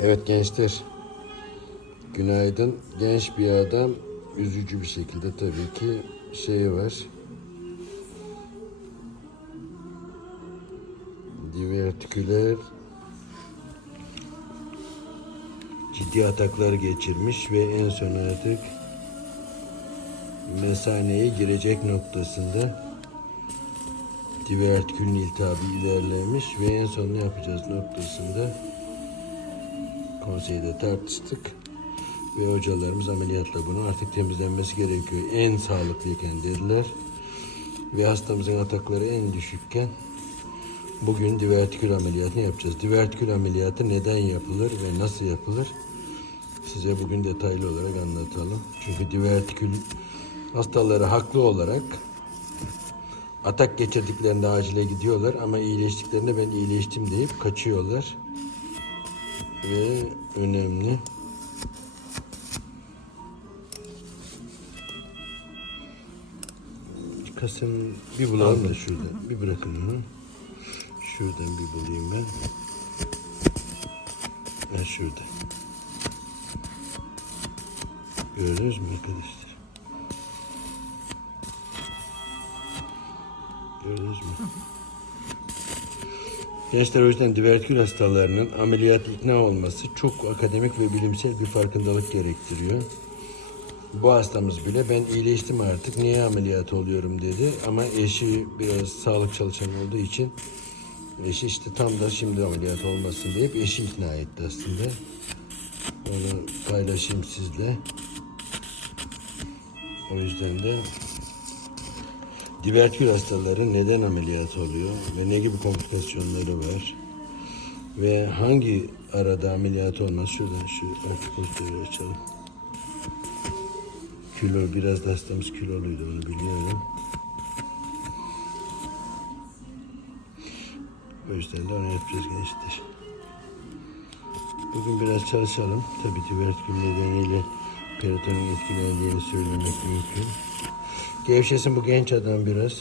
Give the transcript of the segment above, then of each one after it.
Evet gençler. Günaydın. Genç bir adam üzücü bir şekilde tabii ki şey var. Divertiküler ciddi ataklar geçirmiş ve en son artık mesaneye girecek noktasında divertikülün iltihabı ilerlemiş ve en son ne yapacağız noktasında konseyde tartıştık ve hocalarımız ameliyatla bunun artık temizlenmesi gerekiyor. En sağlıklıyken dediler ve hastamızın atakları en düşükken bugün divertikül ameliyatını yapacağız. Divertikül ameliyatı neden yapılır ve nasıl yapılır? Size bugün detaylı olarak anlatalım. Çünkü divertikül hastaları haklı olarak atak geçirdiklerinde acile gidiyorlar ama iyileştiklerinde ben iyileştim deyip kaçıyorlar. Ve önemli. Kasım bir bulalım da şurada. Bir bırakın onu. Şuradan bir bulayım ben. Ha şurada. Gördünüz mü arkadaşlar? Gördünüz mü? Gençler o yüzden divertikül hastalarının ameliyat ikna olması çok akademik ve bilimsel bir farkındalık gerektiriyor. Bu hastamız bile ben iyileştim artık niye ameliyat oluyorum dedi ama eşi biraz sağlık çalışanı olduğu için eşi işte tam da şimdi ameliyat olmasın deyip eşi ikna etti aslında. Onu paylaşayım sizle. O yüzden de divertikül hastaları neden ameliyat oluyor ve ne gibi komplikasyonları var ve hangi arada ameliyat olmaz şuradan şu artikülleri açalım. Kilo biraz da hastamız kiloluydu onu biliyorum. O yüzden de onu yapacağız gençler. Bugün biraz çalışalım. Tabii divertikül nedeniyle peritonin etkilendiğini söylemek mümkün. Gevşesin bu genç adam biraz.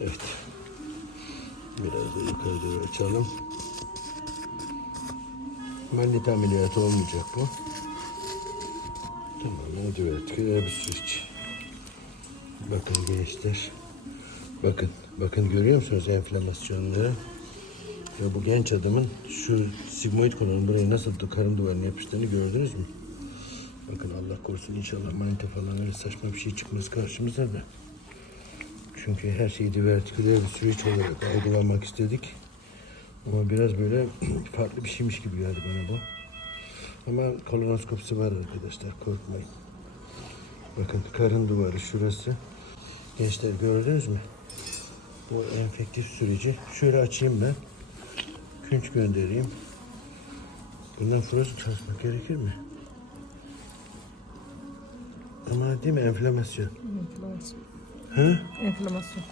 Evet. Biraz da yukarı açalım. Manlit ameliyatı olmayacak bu. Tamamen divertiküler bir süreç. Bakın gençler. Bakın, bakın görüyor musunuz enflamasyonları? Ya bu genç adamın şu sigmoid kolonun buraya nasıl karın duvarına yapıştığını gördünüz mü? Bakın Allah korusun inşallah manite falan öyle saçma bir şey çıkmaz karşımıza da. Çünkü her şeyi divertiküler bir süreç olarak algılamak istedik. Ama biraz böyle farklı bir şeymiş gibi geldi bana bu. Ama kolonoskopisi var arkadaşlar korkmayın. Bakın karın duvarı şurası. Gençler gördünüz mü? Bu enfektif süreci. Şöyle açayım ben. Künç göndereyim. Bundan frozen çalışmak gerekir mi? Ama değil mi enflamasyon? Enflamasyon. Hı? Enflamasyon.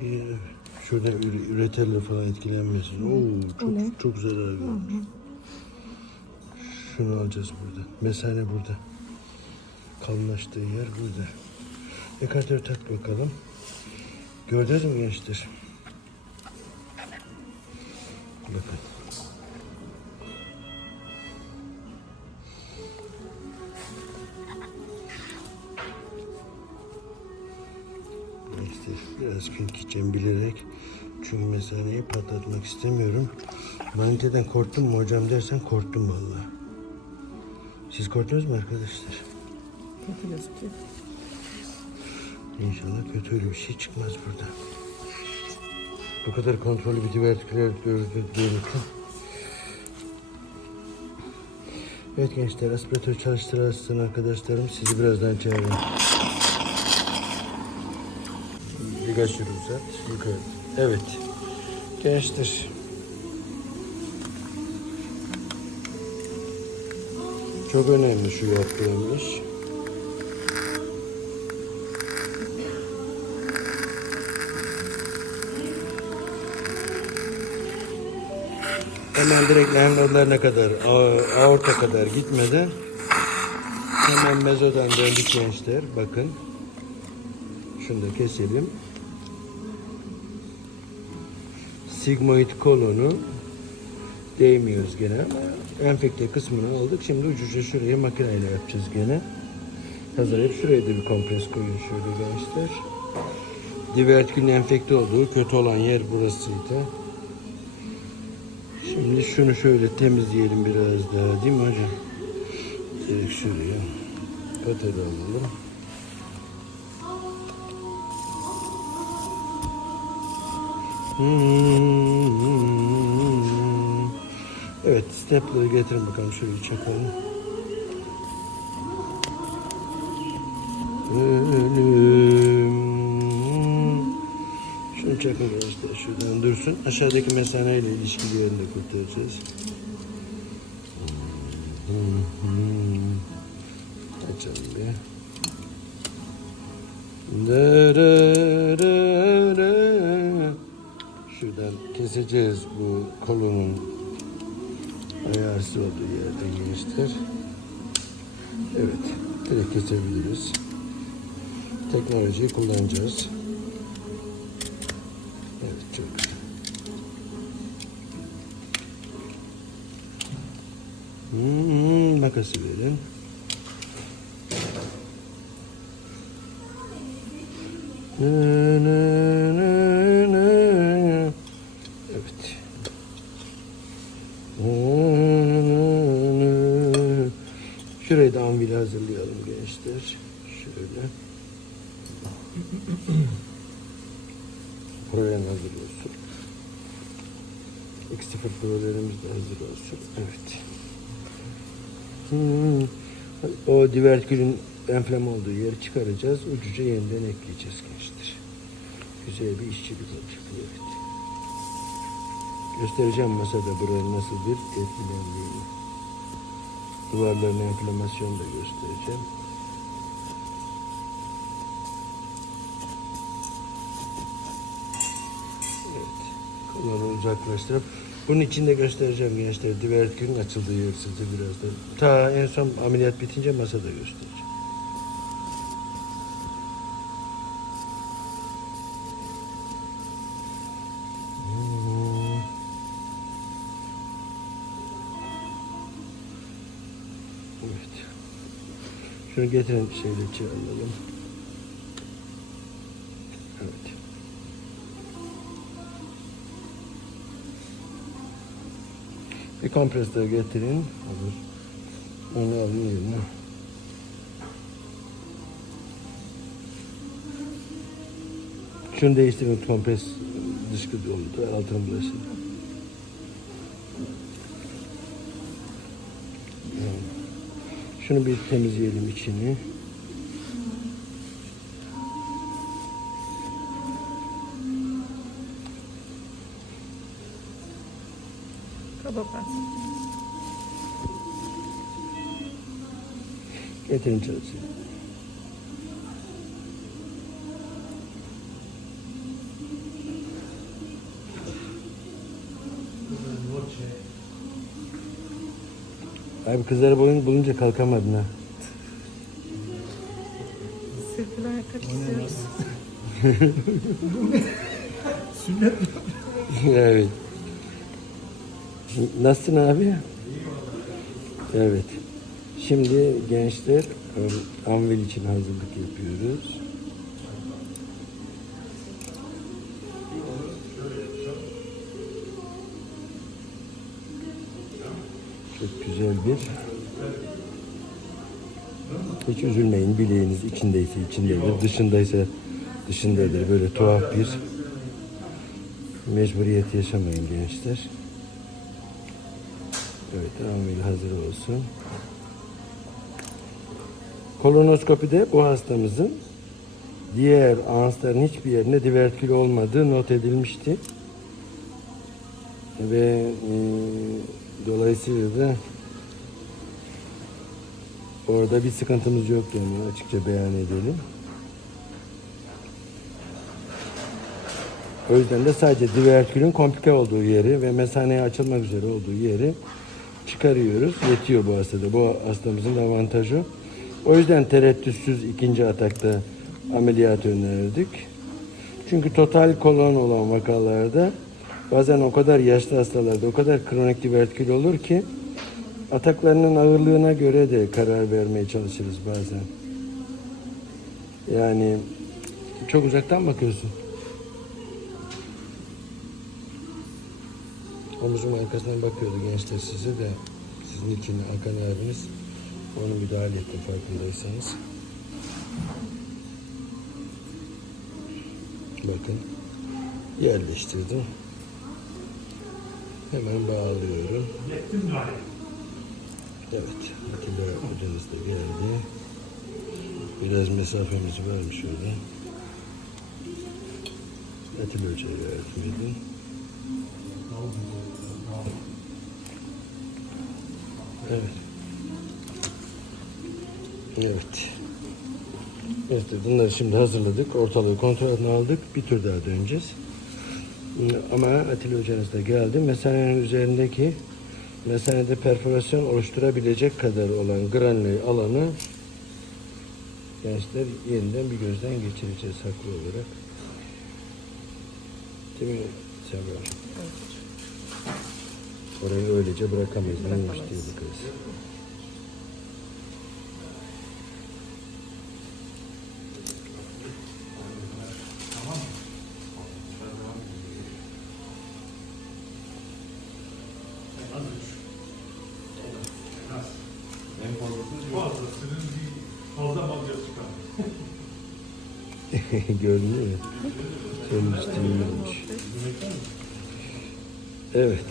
Bir şöyle üre- üreterler falan etkilenmesin. Oo, çok, ne? çok zarar görmüş. Şunu alacağız burada. Mesane burada. Kalınlaştığı yer burada. Ekatör tak bakalım. Gördünüz mü gençler? Bakın. İşte biraz kül gideceğim bilerek. Çünkü mesaneyi patlatmak istemiyorum. Maniteden korktun mu hocam dersen korktum vallahi. Siz korktunuz mu arkadaşlar? Kötü gözüküyor. İnşallah kötü öyle bir şey çıkmaz burada. Bu kadar kontrollü bir divertiküler diyerekten. Evet gençler aspiratör çalıştırarsın arkadaşlarım. Sizi birazdan çağırayım. Birkaç yürü uzat. Yukarı. Evet. Gençler. Çok önemli şu yaptığım iş. Hemen direkt lenrodlarına kadar, aorta kadar gitmeden Hemen mezodan döndük gençler. Bakın. Şunu da keselim. Sigmoid kolonu değmiyoruz gene enfekte kısmını aldık. Şimdi ucuca şuraya makineyle yapacağız gene. Hazır hep şuraya da bir kompres koyun şöyle gençler. Divertikülün enfekte olduğu kötü olan yer burasıydı. Şunu şöyle temizleyelim biraz daha değil mi hocam? Direkt şuraya. Pateli alalım. Evet, stepleri getirin bakalım şöyle çakalım. Ölüm. Şunu çakın işte şuradan dursun. Aşağıdaki mesaneyle ilişkili yerini kurtaracağız. Açalım bir. Da, da, da, da. Şuradan keseceğiz bu kolunun ayarsı olduğu yerden gençler. Evet, direkt kesebiliriz. Teknolojiyi kullanacağız. Evet, çok güzel. Hmm, makası verin. Evet. Şurayı da anvil hazırlayalım gençler. Şöyle. Projen hazır olsun. X0 projelerimiz de hazır olsun. Evet. Hmm. O divertikülün enflam olduğu yeri çıkaracağız. Ucuca yeniden ekleyeceğiz gençler. Güzel bir işçilik olacak. Evet. Göstereceğim masada buranın nasıl bir etkilendiğini. Duvarların enflamasyonu da göstereceğim. Evet. Kolonu uzaklaştırıp bunun içinde göstereceğim gençler. Divertikülün açıldığı yer size birazdan. Ta en son ameliyat bitince masada göstereceğim. Hmm. Evet. Şunu getirin şeyle çağıralım. Evet. Bir kompres daha getirin. Olur. Onu alın yerine. Şunu değiştirin kompres dışkı oldu. Altına bulaşın. Şunu bir temizleyelim içini. Kaba pas. Getirin çalışın. Abi kızları boyun bulunca kalkamadın ha. Sırfına ayakkabı istiyoruz. evet. Nasılsın abi? Evet. Şimdi gençler Anvil için hazırlık yapıyoruz. Çok güzel bir hiç üzülmeyin bileğiniz içindeyse içindedir, dışındaysa dışındadır. Böyle tuhaf bir mecburiyet yaşamayın gençler. Evet, amil hazır olsun. Kolonoskopide bu hastamızın diğer ağızların hiçbir yerine divertikül olmadığı not edilmişti. Ve e, dolayısıyla da orada bir sıkıntımız yok yani açıkça beyan edelim. O yüzden de sadece divertikülün komplike olduğu yeri ve mesaneye açılmak üzere olduğu yeri çıkarıyoruz. Yetiyor bu hastada. Bu hastamızın avantajı O yüzden tereddütsüz ikinci atakta ameliyat önerdik. Çünkü total kolon olan vakalarda bazen o kadar yaşlı hastalarda o kadar kronik divertikül olur ki ataklarının ağırlığına göre de karar vermeye çalışırız bazen. Yani çok uzaktan bakıyorsun. Omuzum arkasından bakıyordu gençler size de sizin için Hakan abiniz onu müdahale etti farkındaysanız. Bakın yerleştirdim. Hemen bağlıyorum. Evet, Atilla hocanız da geldi. Biraz mesafemiz varmış orada. Atilla hocaya yardım edin. Evet. Evet. İşte bunları şimdi hazırladık. Ortalığı kontrol altına aldık. Bir tur daha döneceğiz. Ama Atilla hocanız da geldi. Mesanenin üzerindeki mesanede perforasyon oluşturabilecek kadar olan granül alanı gençler yeniden bir gözden geçireceğiz haklı olarak. Değil mi Semra Hocam? Orayı öylece bırakamayız. Neymiş diye bakarız. Görünüyor mu? Senin üstüne. Evet.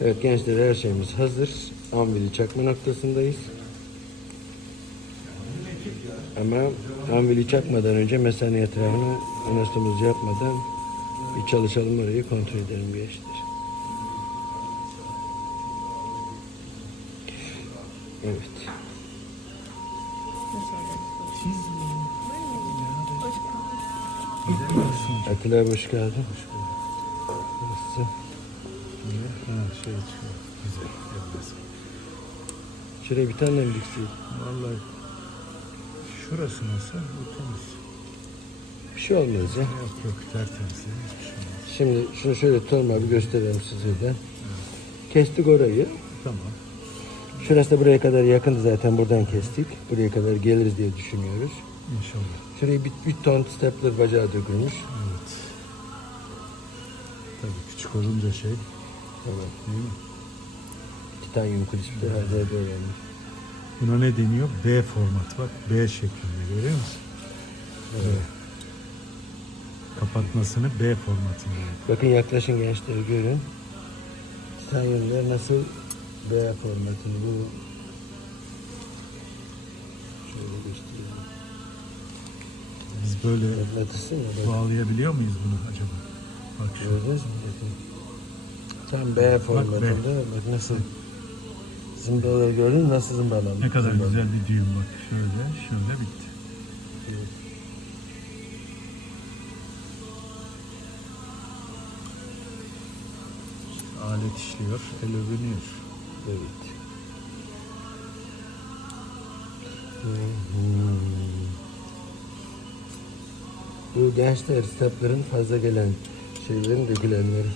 Evet gençler her şeyimiz hazır. Anvili çakma noktasındayız. Ama anvili çakmadan önce mesane etrafını anastomuz yapmadan bir çalışalım orayı kontrol edelim gençler. Evet. Atilla abi hoş geldin. Nasılsın? Şuraya bir tane diksin? Vallahi şurası nasıl? Bu temiz. Bir şey olmaz ya. Yok yok tertemiz. Hiçbir şey olmaz. Şimdi şunu şöyle tutalım abi gösterelim size de. Kestik orayı. Tamam. Şurası da buraya kadar yakındı zaten buradan kestik. Buraya kadar geliriz diye düşünüyoruz. İnşallah. Şuraya bir, bir ton stapler bacağı dökülmüş. Evet. Tabii küçük olunca şey Tamam. değil mi? Titanyum krispte her yerde öğrenmiş. Buna ne deniyor? B format bak. B şeklinde görüyor musun? Evet. Kapatmasını B formatında. Bakın yaklaşın gençleri görün. Titanyumlar nasıl B formatını bu şöyle göstereyim. Biz böyle? Bak. bağlayabiliyor muyuz bunu acaba? Bak şu. Gördünüz mü? Tam B formatında bak nasıl zımbaları gördün mü? Nasıl zımbalanmış? Ne kadar Zımbalı. güzel bir düğüm bak. Şöyle, şöyle bitti. Evet. Alet işliyor, el övünüyor. Evet. Hmm. Bu gençler steplerin fazla gelen şeylerin dökülenleri.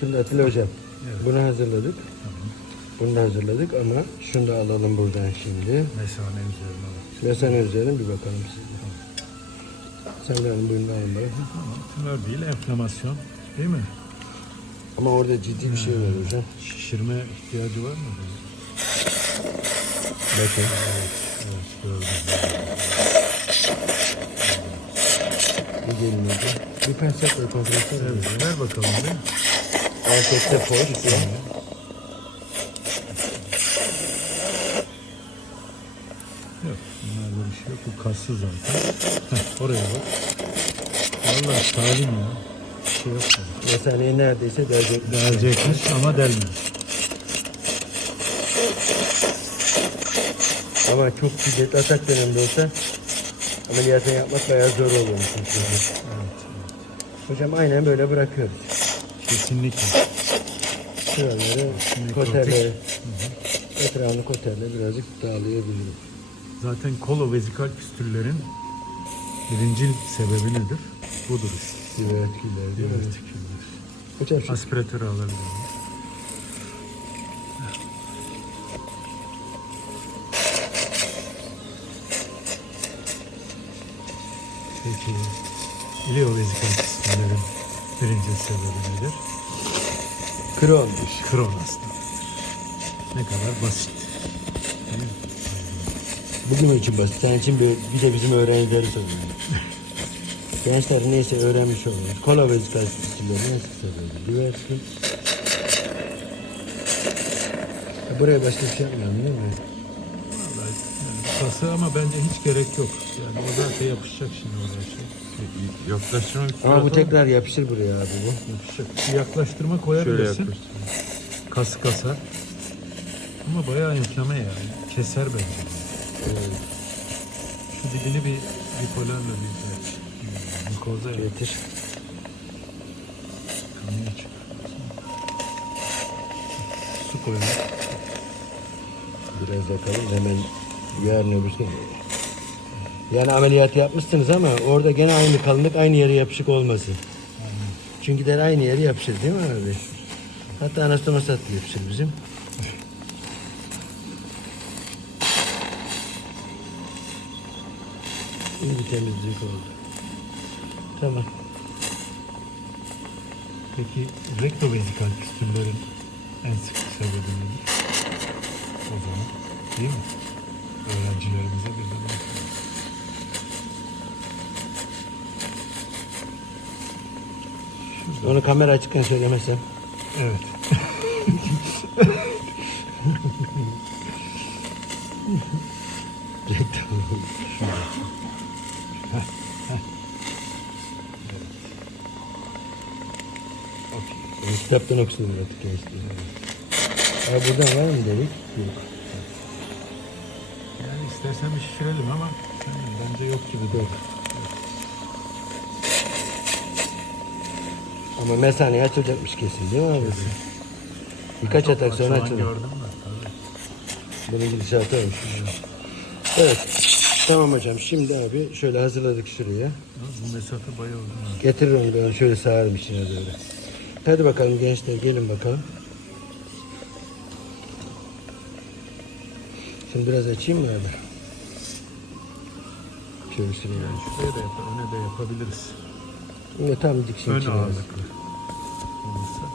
Şimdi Atilla hocam Evet. bunu hazırladık. Tamam. Bunu da hazırladık ama şunu da alalım buradan şimdi. Mesane üzerine bak. Mesane üzerine bir bakalım size. Sen benim buyurun alın bana. Tümör değil, enflamasyon. Değil mi? Ama orada ciddi bir şey var hocam. Şişirme ihtiyacı var mı? Bakın. Evet, gördüm. Bir gelin hocam. Bir pensel koy kontrol etsene. Evet, ver bakalım bir. Erkekte poş. ya. Yok, bunlarda kassı zaten. Heh, oraya bak. Vallahi salim ya. Bir şey yok. yani. Mesaneyi neredeyse derecek. Delecekmiş ama delmemiş. Ama çok şiddetli atak döneminde olsa ameliyatını yapmak bayağı zor oluyor. Çünkü. Evet, Hocam aynen böyle bırakıyoruz. kesinlikle. Şuraları, koteleri. etrafını koterle birazcık dağlayabilirim. Zaten kolo vezikal püstüllerin birincil sebebi nedir? Budur işte. Mi? Evet. Hocam şu Aspiratörü alabilir Peki, iliovezikal püstüllerin birincil sebebi nedir? kronmuş. Kron hastalığı. Ne kadar basit. Bugün için basit. Senin için bir, bir de bizim öğrencileri soruyorum. Gençler neyse öğrenmiş olmuş. Kola vezikal sistemleri nasıl sebebi? Güversin. Ya Buraya başka bir şey yapmıyorum değil mi? Vallahi yani kası ama bence hiç gerek yok. Yani o zaten yapışacak şimdi oraya şey. Yaklaştırmak Ama bu tekrar yapışır buraya abi bu. Yapışacak. Bir yaklaştırma şöyle koyabilirsin. yaklaştırmak. Kası kasar. Ama bayağı inflame yani. Keser bence. Şu dibini bir bipolarla bir yap. Getir. Kanıyor. Su koyalım. Biraz yakalım hemen yarın öbürsü. Yani ameliyat yapmışsınız ama orada gene aynı kalınlık aynı yere yapışık olmasın. Çünkü der aynı yere yapışır değil mi abi? Hatta anastomosat yapışır bizim. İyi bir temizlik oldu. Tamam. Peki rektovezikal püstüllerin en sık sebebi nedir? O zaman değil mi? Öğrencilerimize bir de bunu. Onu kamera açıkken söylemesem. Evet. Okey. Yani kitaptan okusun artık gençler. Abi buradan var mı dedik? Yok. Yani istersen bir şişirelim ama yani bence yok gibi de. Yok. Ama mesaneye açılacakmış kesin değil mi abi? Birkaç atak sonra açılır. Gördüm de tabii. Bunun gidişatı olmuş. Evet. Tamam hocam. Şimdi abi şöyle hazırladık şuraya. Ya Bu mesafe bayağı uzun. Getirir onu ben şöyle sağarım içine doğru. Hadi bakalım gençler gelin bakalım. Şimdi biraz açayım mı abi? Süreyim. Yani şuraya da yapar, öne de yapabiliriz. Ama tam diksin Ön ağırlıklı. Olursa.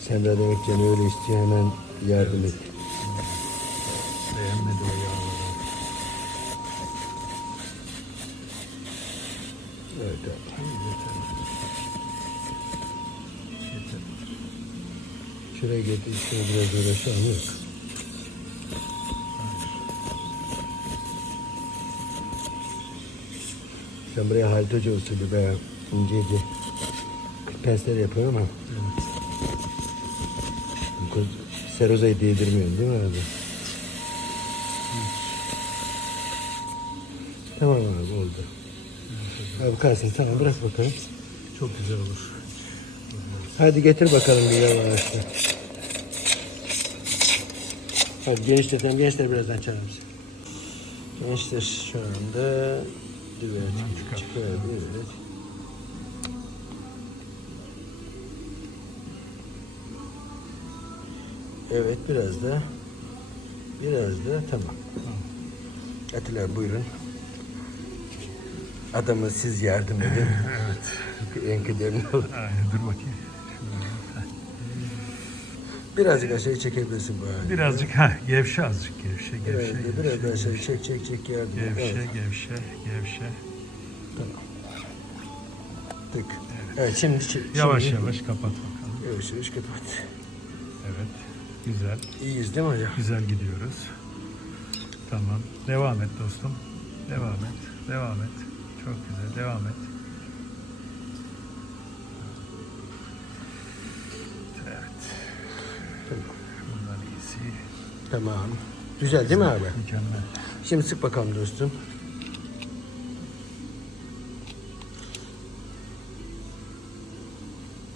Sen de demek canı öyle istiyor hemen yardım et. Beğenmedi o Şuraya getir şunu biraz uğraşalım yok. Ben buraya Halit Hoca usulü bayağı ince ince pensler yapıyorum ama Evet. kız serozayı değdirmiyorum değil mi abi? Tamam abi oldu. Abi kalsın tamam bırak bakalım. Çok güzel olur. Hadi getir bakalım bir yavaşla. Hadi genişletelim. Gençler birazdan çağırırım sizi. Gençler şu anda düğer çıkar. çıkabilir. Evet. Biraz da biraz da tamam. Atilla buyurun. Adamı siz yardım edin. evet. En kıdemli olun. Aynen dur bakayım. Birazcık aşağı çekebilirsin bu halde. Birazcık ha gevşe azıcık gevşe gevşe. Evet, gevşe, biraz daha aşağı gevşe. çek çek çek yardım. Gevşe, Evet, gevşe, gevşe. tık. Evet şimdi, şi- Yavaş şimdi yavaş kapat bakalım. Yavaş yavaş kapat. Evet. Güzel. İyiyiz değil mi hocam? Güzel gidiyoruz. Tamam. Devam et dostum. Devam et. Devam et. Çok güzel. Devam et. Tamam. Güzel değil mi abi? Mükemmel. Şimdi sık bakalım dostum.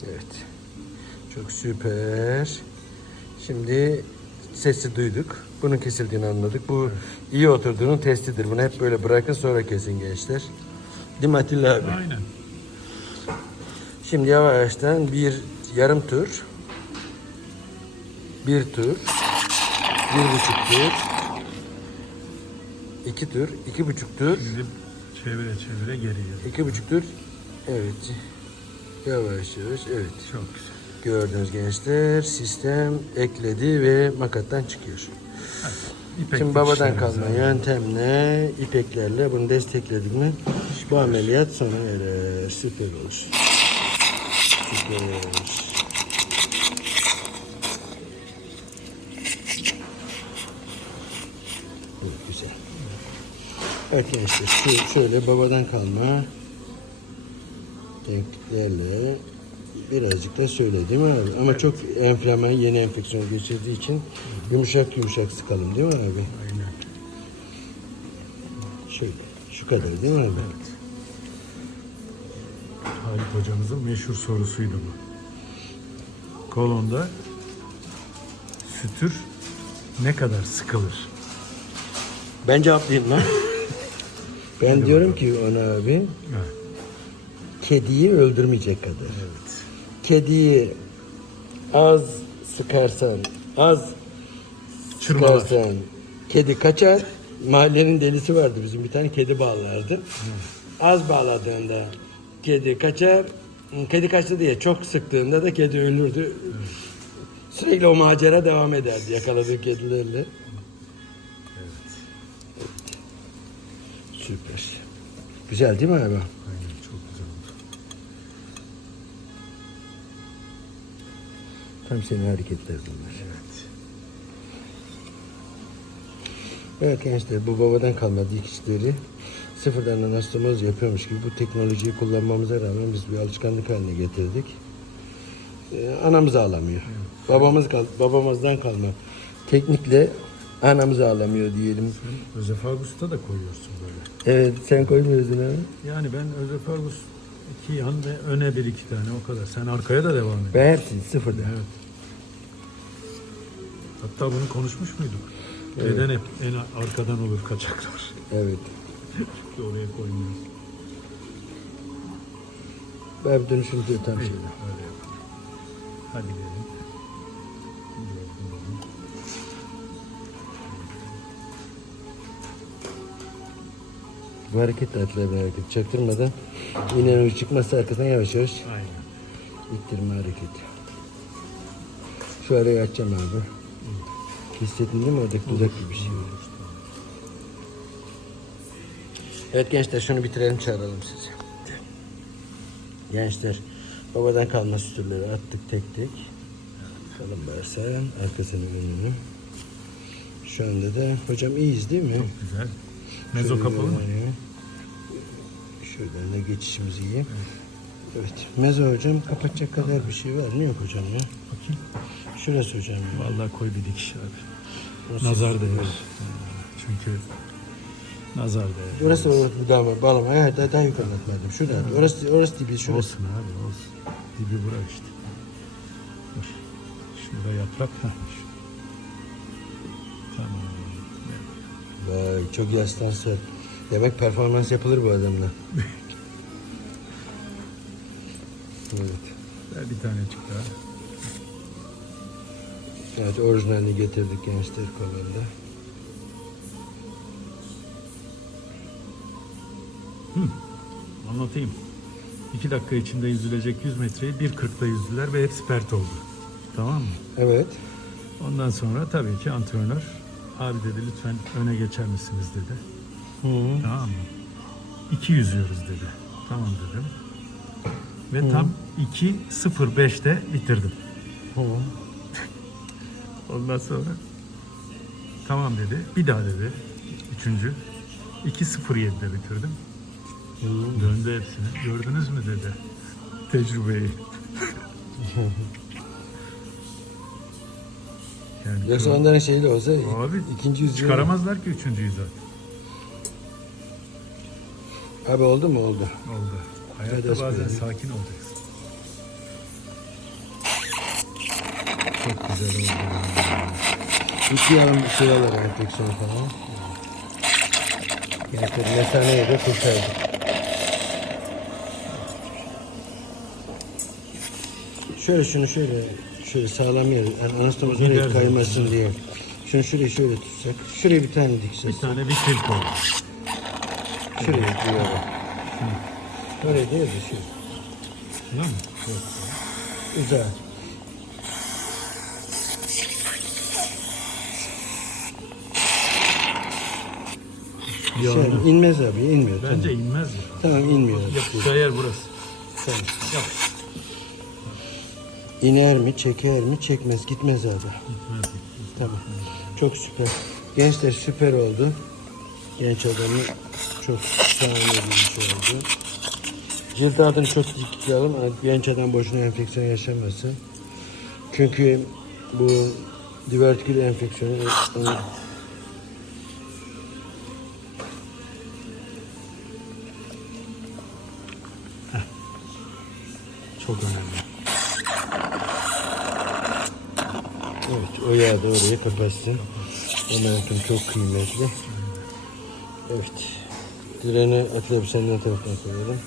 Evet. Çok süper. Şimdi sesi duyduk. Bunun kesildiğini anladık. Bu iyi oturduğunun testidir. Bunu hep böyle bırakın sonra kesin gençler. Değil mi Atilla abi? Aynen. Şimdi yavaştan bir yarım tur, bir tur, bir buçuk tur, iki tur, iki buçuk tur, Şimdi çevire çevire geriye. iki buçuk tur. Evet. Yavaş yavaş, evet. Çok güzel. Gördüğünüz gençler sistem ekledi ve makattan çıkıyor. İpek Şimdi babadan dikişlerimiz kalma var. yöntemle, ipeklerle bunu destekledik mi bu ameliyat sona erer. Süper olur. Süper. Evet, güzel. Evet gençler şu şöyle babadan kalma renklerle birazcık da söyle değil mi abi? Ama çok enflaman yeni enfeksiyon geçirdiği için yumuşak yumuşak sıkalım değil mi abi? Aynen. Şöyle şu kadar değil mi abi? Halit hocamızın meşhur sorusuydu bu. Kolonda sütür ne kadar sıkılır? Ben cevaplayayım lan. Ben diyorum ki ona abi Evet. kediyi öldürmeyecek kadar. evet. Kediyi az sıkarsan, az Çırmalar. sıkarsan kedi kaçar. Mahallenin delisi vardı bizim bir tane kedi bağlardı. Az bağladığında kedi kaçar. Kedi kaçtı diye çok sıktığında da kedi ölürdü. Sürekli o macera devam ederdi yakaladığı kedilerle. Süper. Güzel değil mi abi? Aynen çok güzel oldu. Tam senin hareketler bunlar. Evet. Evet gençler bu babadan kalma dikişleri sıfırdan anastomoz yapıyormuş gibi bu teknolojiyi kullanmamıza rağmen biz bir alışkanlık haline getirdik. Ee, anamız ağlamıyor. Babamız kal babamızdan kalma teknikle anamız ağlamıyor diyelim. Sen Özefagus da koyuyorsun böyle. Evet sen koymuyorsun abi. Yani ben Özefagus iki yan ve öne bir iki tane o kadar. Sen arkaya da devam et. Ben hepsini sıfırdan. Evet. Hatta bunu konuşmuş muyduk? Neden hep en arkadan olur kaçaklar? Evet. Çünkü oraya koymuyoruz. Ben dönüşüm diyor tam öyle yapalım. Hadi gelin. Bu hareket de atlayı bir hareket. Çaktırmadan inen çıkması arkadan yavaş yavaş Aynen. İttirme hareketi. Şu arayı açacağım abi. Hissettin değil mi? Oradaki dudak gibi bir şey. Evet gençler şunu bitirelim çağıralım sizi. Gençler babadan kalma sütürleri attık tek tek. Kalın bağırsağın arkasını önünü. Şu anda da hocam iyiyiz değil mi? Çok güzel. Mezo kapalı mı? Şuradan da geçişimiz iyi. Evet. Mezo hocam kapatacak kadar bir şey var mı? Yok hocam ya. Bakayım. Şurası hocam ya. Vallahi koy bir dikiş abi. Burası- Nazar değer. Çünkü nazar değer. Burası o dudağıma bağlama. Evet daha, daha yukarı atmadım. Şurada. Orası, orası dibi şurası. Olsun abi olsun. Dibi bırak işte. Şurada yaprak. Heh. Vay çok iyi asansör. Demek performans yapılır bu adamla. evet. Ver bir tanecik daha. Evet orijinalini getirdik gençler kolunda. Anlatayım. 2 dakika içinde yüzülecek 100 metreyi 1.40'da yüzdüler ve hepsi pert oldu. Tamam mı? Evet. Ondan sonra tabii ki antrenör abi dedi lütfen öne geçer misiniz dedi. Hı. Tamam mı? İki yüzüyoruz dedi. Tamam dedim. Ve tam 2.05'te bitirdim. Hı. Ondan sonra tamam dedi. Bir daha dedi. Üçüncü. 2.07'de bitirdim. Döndü hepsini. Gördünüz mü dedi. Tecrübeyi. Yani Yoksa onların şeyi de olsa Abi ikinci yüzyıl. çıkaramazlar ki üçüncüyü zaten. Abi oldu mu oldu? Oldu. Hayatta Hadi bazen sakin olacaksın. Çok güzel. oldu. Yıkayalım şuraları enfeksiyon falan. Gençler mesaneyi de kurtardık. Şöyle şunu şöyle şöyle sağlam yer. Yani anastomozun oraya kaymasın diye. Şunu şurayı şöyle tutsak. Şuraya bir tane Bir diksek. tane vitil koy. Şuraya bir yere. Oraya değil de şu. Değil mi? Güzel. Yandı. Şey, inmez abi inmiyor. Bence tamam. inmez? Tamam inmiyor. Yapışacağı yer burası. Tamam. Yap. İner mi, çeker mi, çekmez, gitmez abi. Gitmez. Tamam. Çok süper. Gençler süper oldu. Genç adamı çok şahane oldu. Cilt altını çok yıkayalım. Genç adam boşuna enfeksiyon yaşamasın. Çünkü bu divertikül enfeksiyonu o yağ da orayı kapatsın. Momentum çok kıymetli. Evet. Direni Atilla bir senden taraftan koyalım.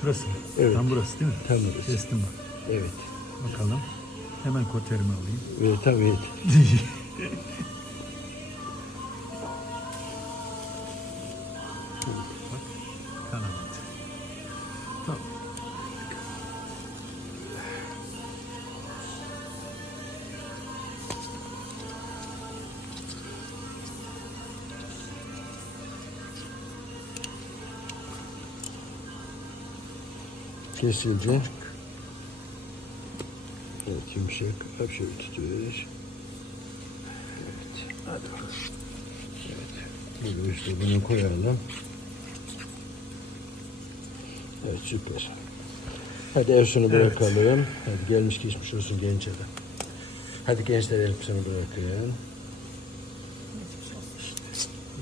Şurası. mı? Evet. Tam burası değil mi? Tam burası. Kestim bak. Evet. Bakalım. Hemen koterimi alayım. Ve tabii kesildi. Evet yumuşak. Hep şöyle tutuyoruz. Evet. Hadi bakalım. Evet. Böyle işte bunu koyalım. Evet süper. Hadi Efsun'u bırakalım. Hadi gelmiş geçmiş olsun genç adam. Hadi gençler Efsun'u bırakın.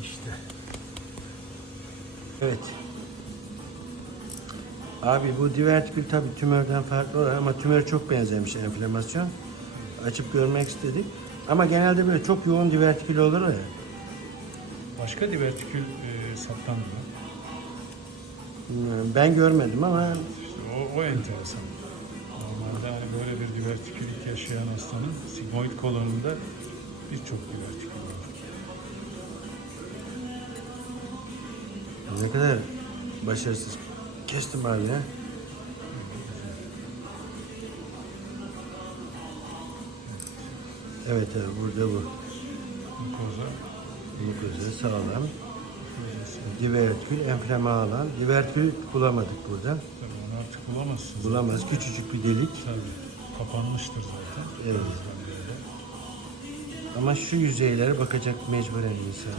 İşte. Evet. Abi bu divertikül tabii tümörden farklı olarak ama tümör çok benzermiş enflamasyon. Açıp görmek istedik. Ama genelde böyle çok yoğun divertikül olur ya. Başka divertikül e, saptandı mı? Bilmiyorum, Ben görmedim ama İşte o, o enteresan. Normalde hani böyle bir divertikülit yaşayan hastanın sigmoid kolonunda birçok divertikül var. ne kadar başarısız. Kestim abi ya. Evet abi burada bu. Mukoza, Glukoza sağlam. Divertikül enflama alan. Divertikül bulamadık burada. tabii onu artık bulamazsınız. Bulamaz. Küçücük bir delik. Tabii. Kapanmıştır zaten. Evet. Ama şu yüzeylere bakacak mecburen insan.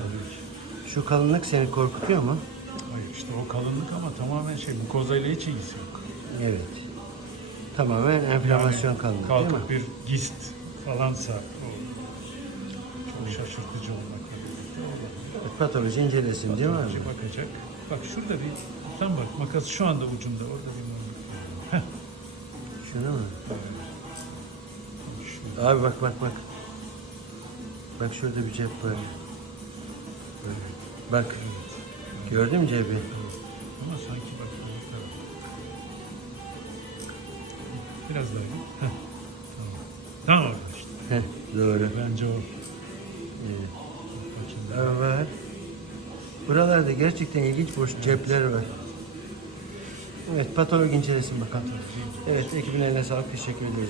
Şu kalınlık seni korkutuyor mu? Hayır işte o kalınlık ama tamamen şey mukoza ile hiç ilgisi yok. Evet. Tamamen enflamasyon Yani kalınlık değil mi? Kalkıp bir gist falansa o çok şaşırtıcı birlikte olabilir. Patoloji incelesin değil mi Patoloji bakacak. Bak şurada bir tam bak makas şu anda ucunda orada bir var. Heh, Şunu mu? şu. Abi bak bak bak. Bak şurada bir cep var. Bak. Gördün mü cebi? Ama sanki bak. Biraz daha. Heh, Tamam. Tamam orada işte. Heh, doğru. Bence o. Evet. Bakayım. Buralarda gerçekten ilginç boş cepler var. Evet patolog incelesin bakalım. Evet ekibin eline sağlık teşekkür ederiz.